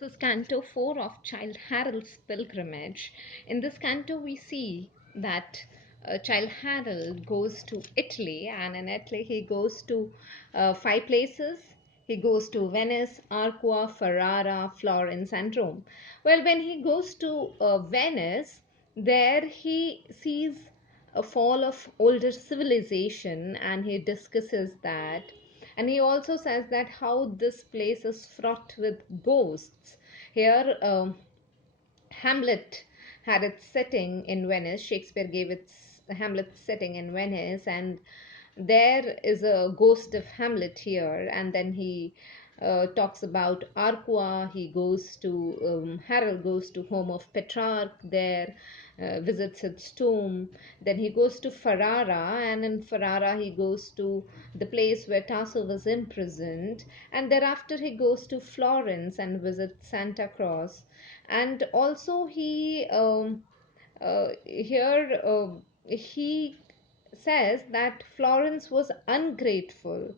This is Canto 4 of Childe Harold's Pilgrimage. In this canto, we see that Childe Harold goes to Italy, and in Italy, he goes to five places. He goes to Venice, Arqua, Ferrara, Florence, and Rome. Well, when he goes to Venice, there he sees a fall of older civilization, and he discusses that, and he also says that how this place is fraught with ghosts. Here Hamlet had its setting in Venice. Shakespeare gave its Hamlet setting in Venice, and there is a ghost of Hamlet here. And then he talks about Arqua. He goes to Harold goes to home of Petrarch there, visits its tomb. Then he goes to Ferrara, and in Ferrara he goes to the place where Tasso was imprisoned, and thereafter he goes to Florence and visits Santa Croce. And also he says that Florence was ungrateful.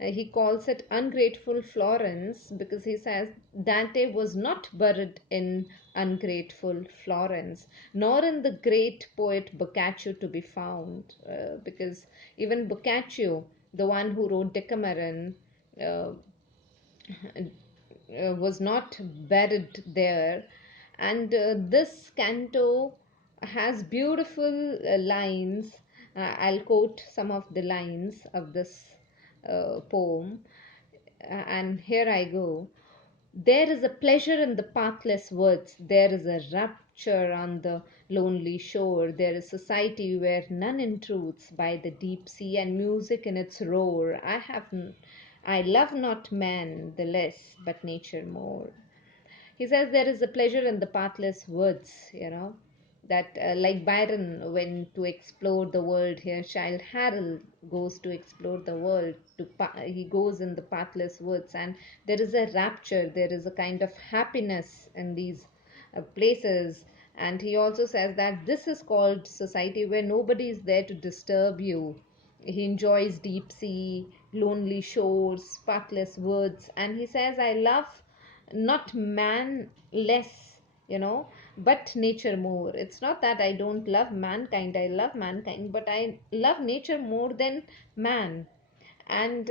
He calls it ungrateful Florence because he says Dante was not buried in ungrateful Florence, nor in the great poet Boccaccio to be found, because even Boccaccio, the one who wrote Decameron, uh, was not buried there. And this canto has beautiful lines. I'll quote some of the lines of this poem, and here I go. There is a pleasure in the pathless woods, there is a rapture on the lonely shore, there is society where none intrudes by the deep sea, and music in its roar. I love not man the less, but nature more. He says there is a pleasure in the pathless woods, that like Byron went to explore the world, here Childe Harold goes to explore the world. He goes in the pathless woods, and there is a rapture, there is a kind of happiness in these places. And he also says that this is called society where nobody is there to disturb you. He enjoys deep sea, lonely shores, pathless woods, and he says, I love not man less, but nature more. It's not that I don't love mankind, I love mankind, but I love nature more than man. And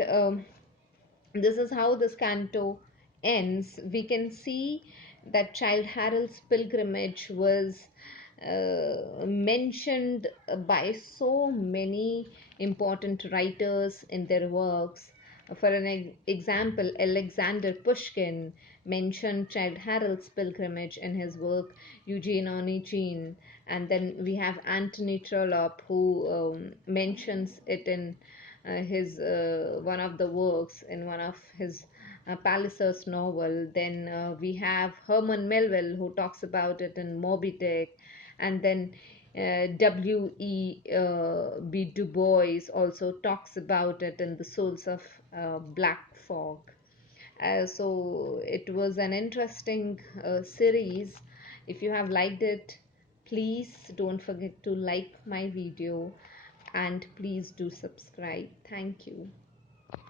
this is how this canto ends. We can see that Childe Harold's pilgrimage was mentioned by so many important writers in their works. For an example, Alexander Pushkin mentioned Childe Harold's pilgrimage in his work Eugene Onegin, and then we have Anthony Trollope who mentions it in his one of the works in one of his Palliser's novel. Then we have Herman Melville who talks about it in Moby Dick, and then W.E.B. Du Bois also talks about it in The Souls of Black Fog. So it was an interesting series. If you have liked it, please don't forget to like my video, and please do subscribe. Thank you.